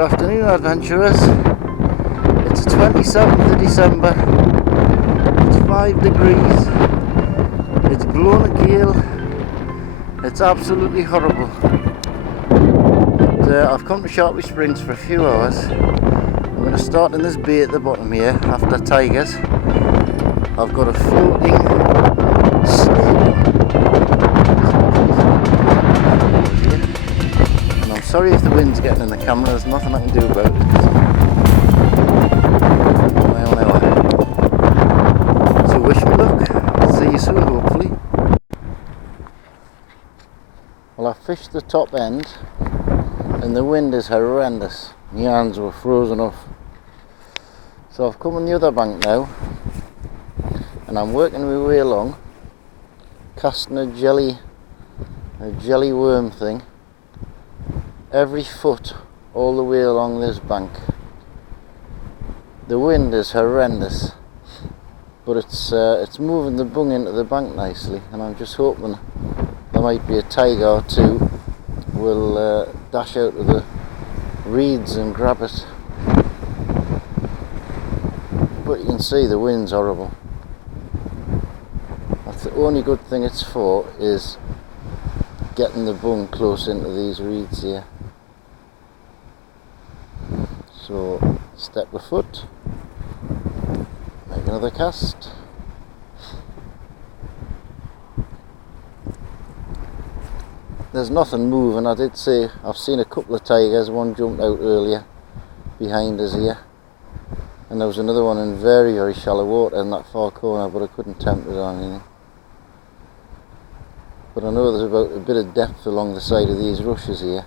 Good afternoon, adventurers. It's the 27th of December. It's 5 degrees. It's blowing a gale. It's absolutely horrible. But, I've come to Sharpley Springs for a few hours. I'm going to start in this bay at the bottom here after tigers. I've got a floating snake. And I'm sorry if the wind's getting in the camera, there's nothing I can do about it. So wish me luck, see you soon hopefully. Well, I fished the top end and the wind is horrendous. My hands were frozen off. So I've come on the other bank now and I'm working my way along, casting a jelly worm thing every foot all the way along this bank. The wind is horrendous, but it's moving the bung into the bank nicely, and I'm just hoping there might be a tiger or two will dash out of the reeds and grab it. But you can see the wind's horrible. That's the only good thing it's for, is getting the bung close into these reeds here. So step the foot, make another cast. There's nothing moving. I did say I've seen a couple of tigers. One jumped out earlier behind us here, and there was another one in very, very shallow water in that far corner, but I couldn't tempt it on anything. But I know there's about a bit of depth along the side of these rushes here,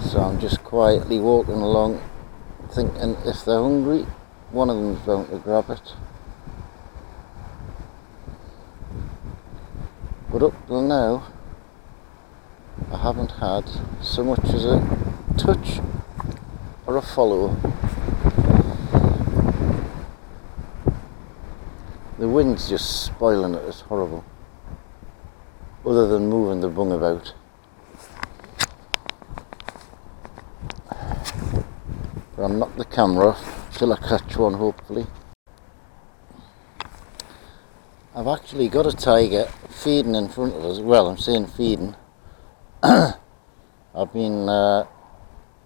so I'm just quietly walking along thinking if they're hungry, one of them's bound to grab it. But up till now I haven't had so much as a touch or a follow. The wind's just spoiling it. It's horrible, other than moving the bung about. But I'll knock the camera off till I catch one, hopefully. I've actually got a tiger feeding in front of us. Well, I'm saying feeding. I've been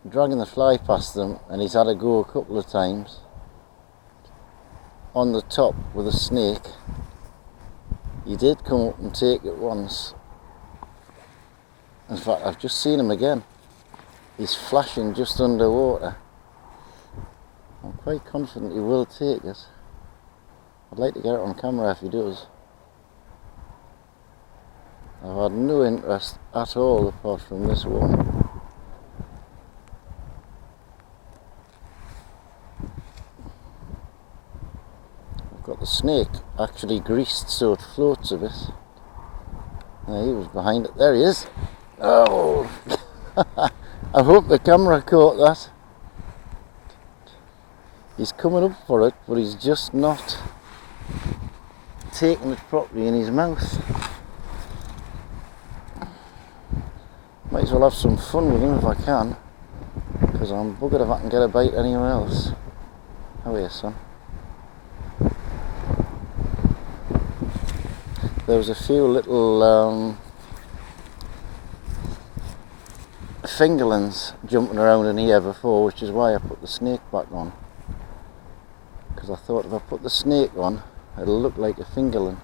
dragging the fly past them and he's had a go a couple of times on the top with a snake. He did come up and take it once. In fact, I've just seen him again. He's flashing just underwater. I'm quite confident he will take it. I'd like to get it on camera if he does. I've had no interest at all apart from this one. I've got the snake actually greased so it floats a bit. He was behind it. There he is. Oh! I hope the camera caught that. He's coming up for it, but he's just not taking it properly in his mouth. Might as well have some fun with him if I can, because I'm buggered if I can get a bite anywhere else. How are you, son? There was a few little fingerlings jumping around in here before, which is why I put the snake back on. Because I thought if I put the snake on, it'll look like a fingerling.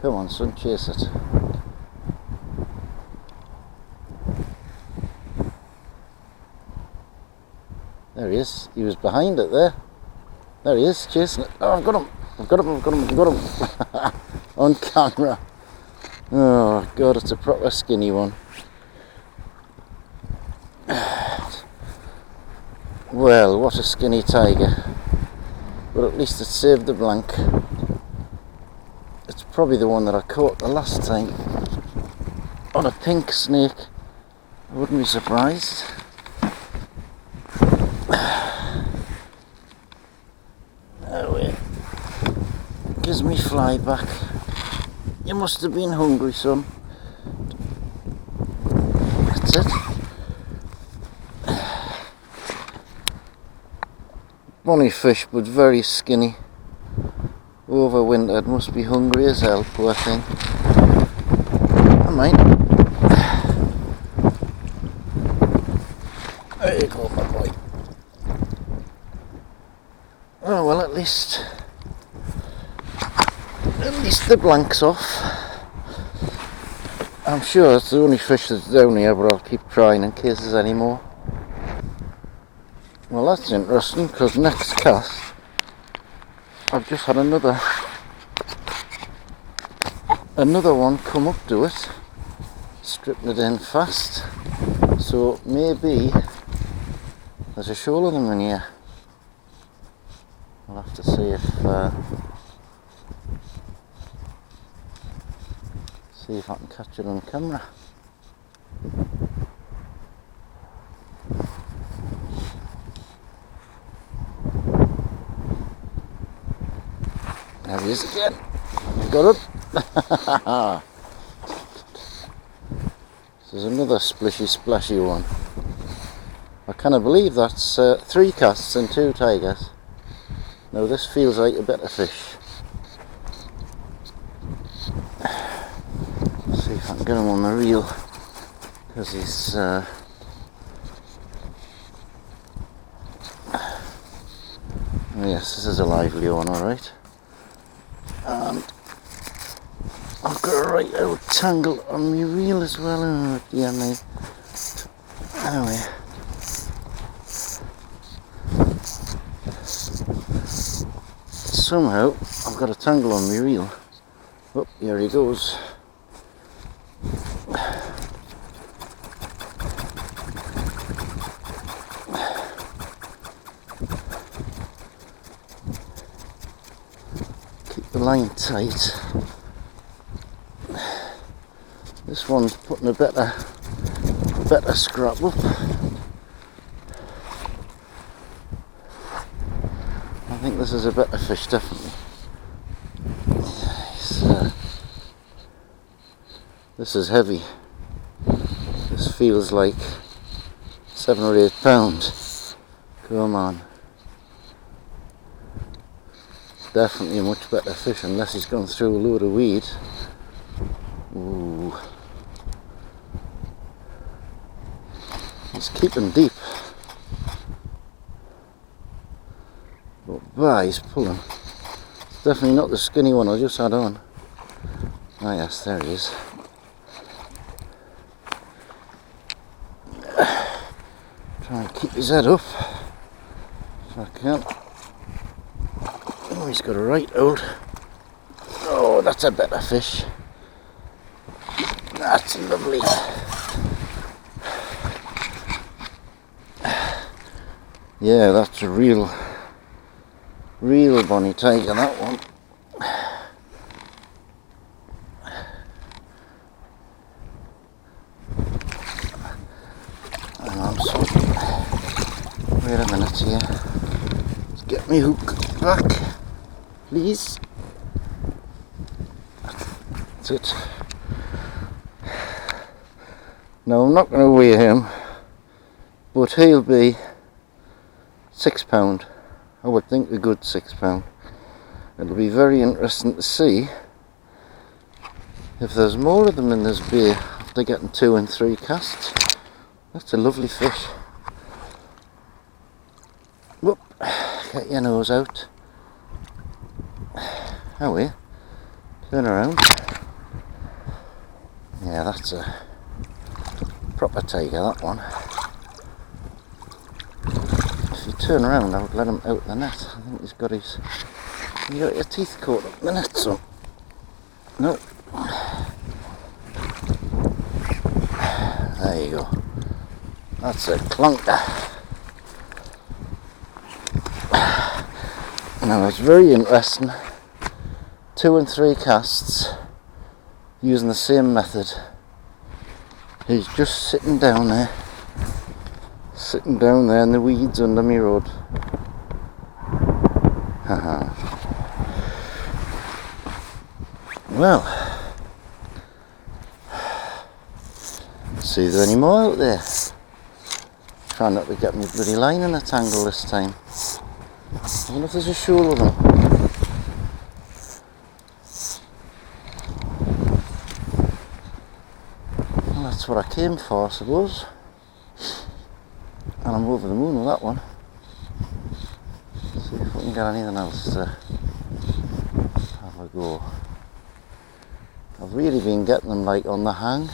Come on, son, chase it. There he is. He was behind it there. There he is, chasing it. Oh, I've got him. I've got him. On camera. Oh, God, it's a proper skinny one. Well, what a skinny tiger. But at least it saved the blank. It's probably the one that I caught the last time on a pink snake. I wouldn't be surprised. Oh, yeah. Gives me fly back. You must have been hungry, son. That's it. bonny fish, but very skinny. Overwintered, must be hungry as hell, poor thing. I might. There you go, my boy. Oh well, at least the blank's off. I'm sure it's the only fish that's down here, but I'll keep trying in case there's any more. Well, that's interesting, because next cast I've just had another one come up to it, stripping it in fast. So maybe there's a shoal of them in here. I'll have to see if I can catch it on camera. There he is again. Got it. This is another splashy one. I cannot believe that's 3 casts and 2 tigers. Now this feels like a better fish. Let's see if I can get him on the reel, because he's yes, this is a lively one, alright. And I've got a right old tangle on my reel as well. Oh dear me. Anyway. Somehow I've got a tangle on my reel. Oh, here he goes. Keep the line tight. This one's putting a better scrap up. I think this is a better fish, definitely. This is heavy. This feels like 7 or 8 pounds. Come on. Definitely a much better fish, unless he's gone through a load of weed. Ooh. He's keeping deep. But bah, he's pulling. It's definitely not the skinny one I just had on. Ah yes, there he is. Try and keep his head up if I can. Oh, he's got a right hold. Oh, that's a better fish. That's lovely. Yeah, that's a real bonny tiger, that one. Hang on, so wait a minute here. Let's get me hook back, please. That's it. Now I'm not going to weigh him, but he'll be £6. I would think a good £6. It'll be very interesting to see if there's more of them in this bay after getting 2 and 3 casts. That's a lovely fish. Whoop, get your nose out. Oh yeah, turn around. Yeah, that's a proper tiger, that one. If you turn around, I would let him out the net. I think he's got his... You got your teeth caught up in the net, so... No. There you go. That's a clunker. Now it's very interesting. 2 and 3 casts using the same method. He's just sitting down there in the weeds under my road. Haha. Well, see if there's any more out there. Try not to get my bloody line in a tangle this time. I wonder if there's a shoal of them. Well, that's what I came for, I suppose. And I'm over the moon with that one. See if we can get anything else to have a go. I've really been getting them like on the hang.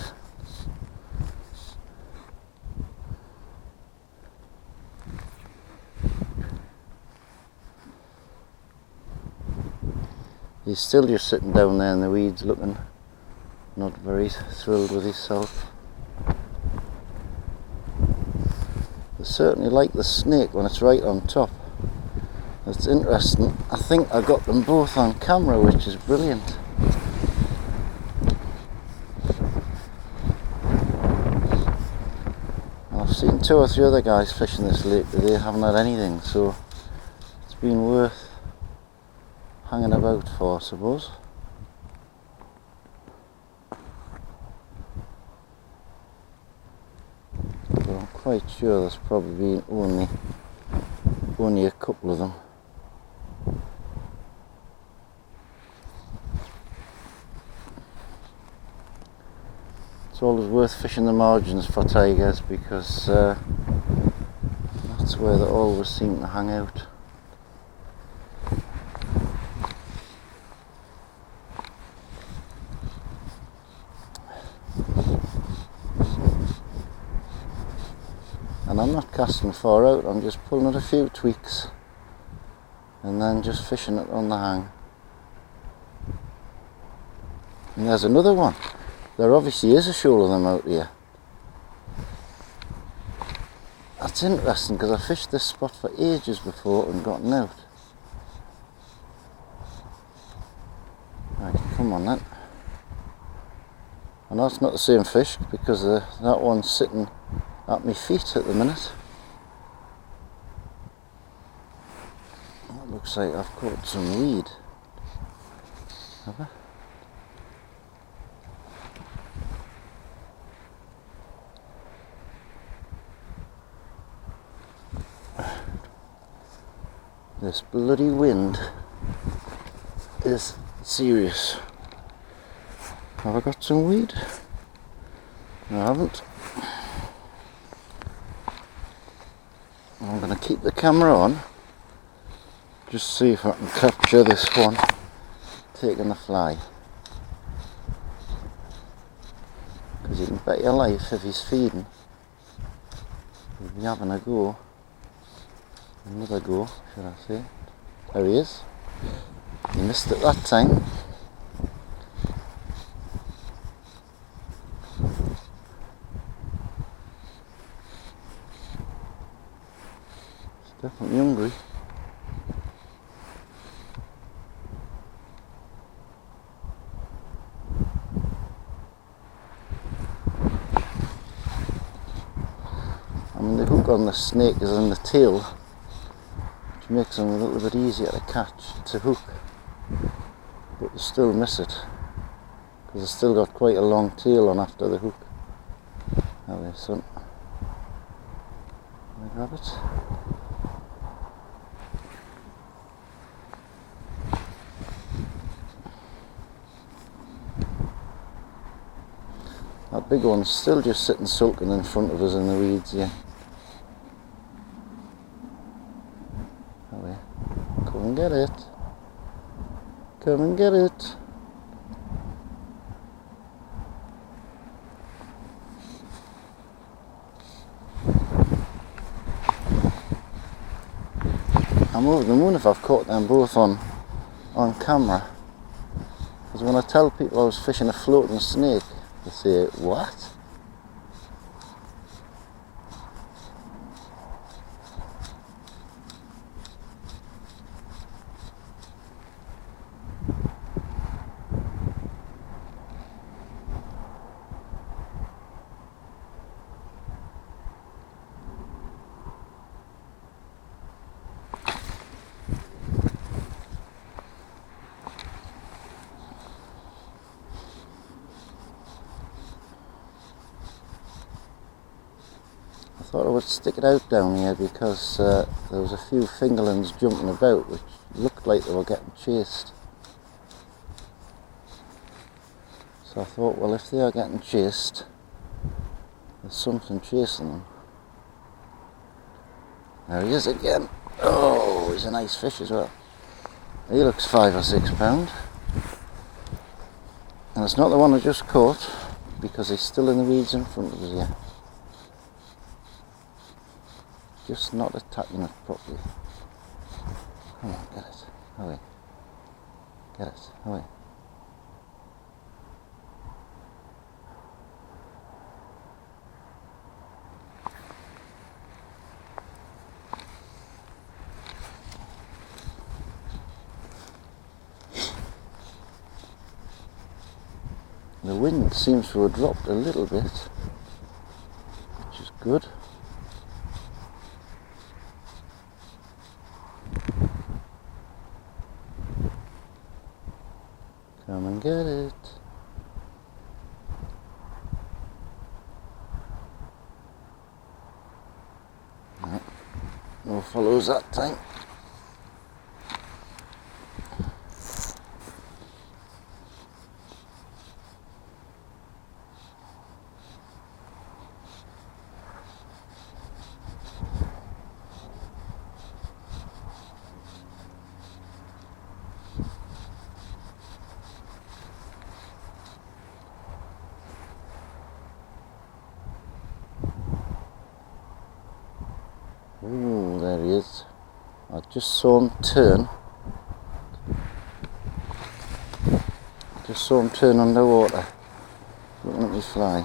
He's still just sitting down there in the weeds looking not very thrilled with himself. They certainly like the snake when it's right on top. It's interesting. I think I got them both on camera, which is brilliant. I've seen 2 or 3 other guys fishing this lake today, haven't had anything, so it's been worth hanging about for, I suppose. But I'm quite sure there's probably been only a couple of them. It's always worth fishing the margins for tigers because that's where they always seem to hang out. And I'm not casting far out, I'm just pulling at a few tweaks and then just fishing it on the hang. And there's another one. There obviously is a shoal of them out here. That's interesting because I fished this spot for ages before and gotten out. Right, come on then. I know it's not the same fish because that one's sitting at my feet at the minute. It looks like I've caught some weed. Have I? This bloody wind is serious. Have I got some weed? No, I haven't. I'm going to keep the camera on, just see if I can capture this one taking the fly. Because you can bet your life if he's feeding, he'll be having a go. Another go, should I say. There he is. He missed it that time. He's definitely hungry. I mean, the hook on the snake is in the tail, which makes them a little bit easier to catch, to hook, but they still miss it because they've still got quite a long tail on after the hook. There we son. Can I grab it? That big one's still just sitting sulking in front of us in the weeds here. Come and get it. Come and get it. I'm over the moon if I've caught them both on camera. Because when I tell people I was fishing a floating snake, they say, what? thought I would stick it out down here because there was a few fingerlings jumping about which looked like they were getting chased. So I thought, well, if they are getting chased, there's something chasing them. There he is again. Oh, he's a nice fish as well. He looks 5 or 6 pound. And it's not the one I just caught because he's still in the weeds in front of us here. Just not attacking it properly. Come on, get it. Away. Get it. Away. The wind seems to have dropped a little bit, which is good. Come and get it. No follows that time. Ooh, there he is. I just saw him turn. Just saw him turn underwater, looking at me fly.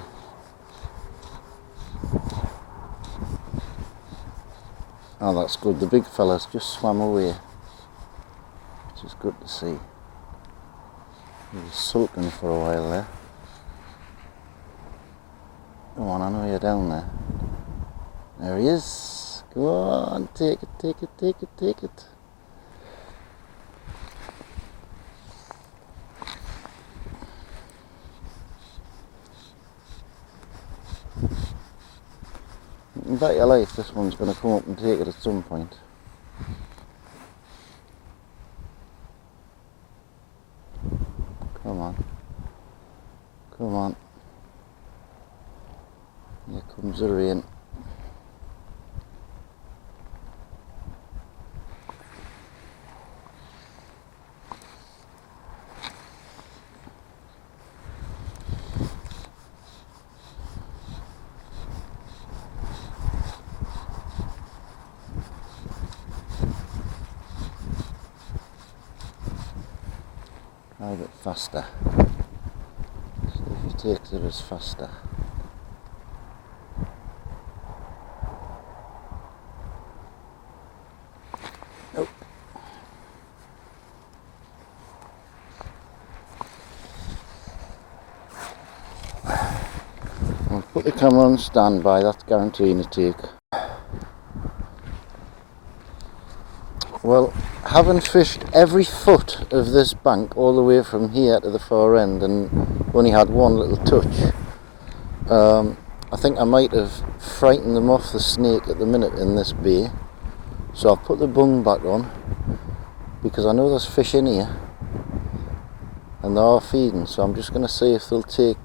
Oh, that's good. The big fella's just swam away, which is good to see. He was sulking for a while there. Come on, I know you're down there. There he is. Go on, take it, take it, take it, take it. You can bet your life this one's going to come up and take it at some point. Come on. Come on. Here comes the rain. A bit faster. See if he takes it as faster. Nope. I'll put the camera on standby, that's guaranteeing a take. Well, having fished every foot of this bank all the way from here to the far end and only had one little touch, I think I might have frightened them off the snake at the minute in this bay. So I've put the bung back on because I know there's fish in here and they are feeding, so I'm just going to see if they'll take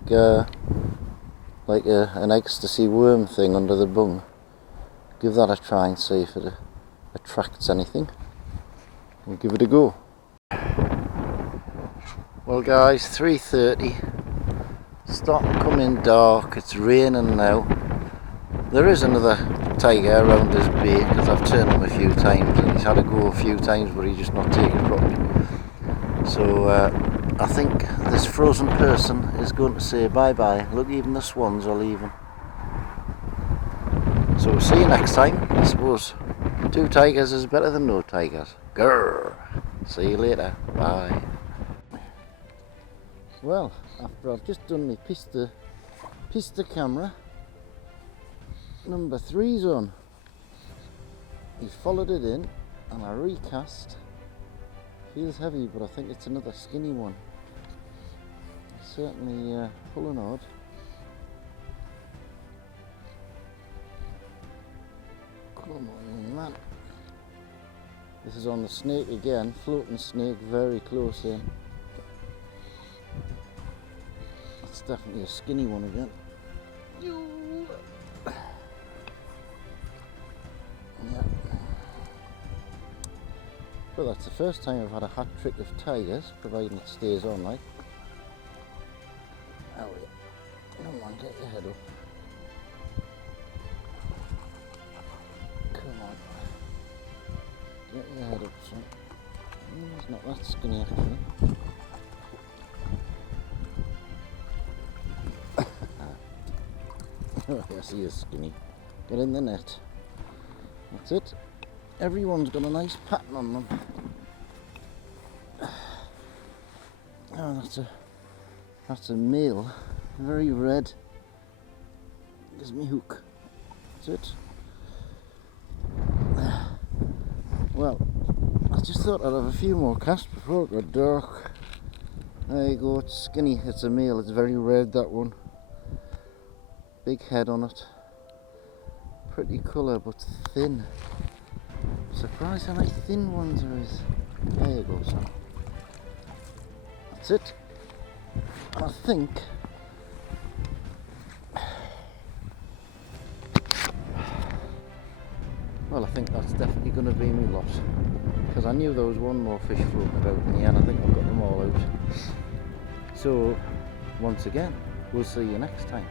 like an ecstasy worm thing under the bung. Give that a try and see if it attracts anything. We'll give it a go. Well guys, 3:30, starting to come in dark, it's raining now. There is another tiger around this bay because I've turned him a few times and he's had a go a few times but he's just not taken properly. So I think this frozen person is going to say bye bye. Look, even the swans are leaving. So we'll see you next time, I suppose. 2 tigers is better than no tigers. Grrr. See you later. Bye. Well, after I've just done my pista camera, number 3's on. He followed it in and I recast. Feels heavy, but I think it's another skinny one. It's certainly pulling hard. This is on the snake again, floating snake, very close in. That's definitely a skinny one again. Yeah. But that's the first time I've had a hat trick of tigers, providing it stays on like. Oh yeah. Come on, get your head up. Come on. Get your head up, son. He's not that skinny actually. Oh yes, he is skinny. Get in the net. That's it. Everyone's got a nice pattern on them. Oh, that's a male. Very red. There's me hook. That's it. Well, I just thought I'd have a few more casts before it got dark. There you go, it's skinny, it's a male, it's very red, that one. Big head on it. Pretty colour, but thin. Surprised how many thin ones there is. There you go, son. That's it. And I think that's definitely going to be me lot, because I knew there was one more fish floating about in the end. I think I've got them all out. So once again, we'll see you next time.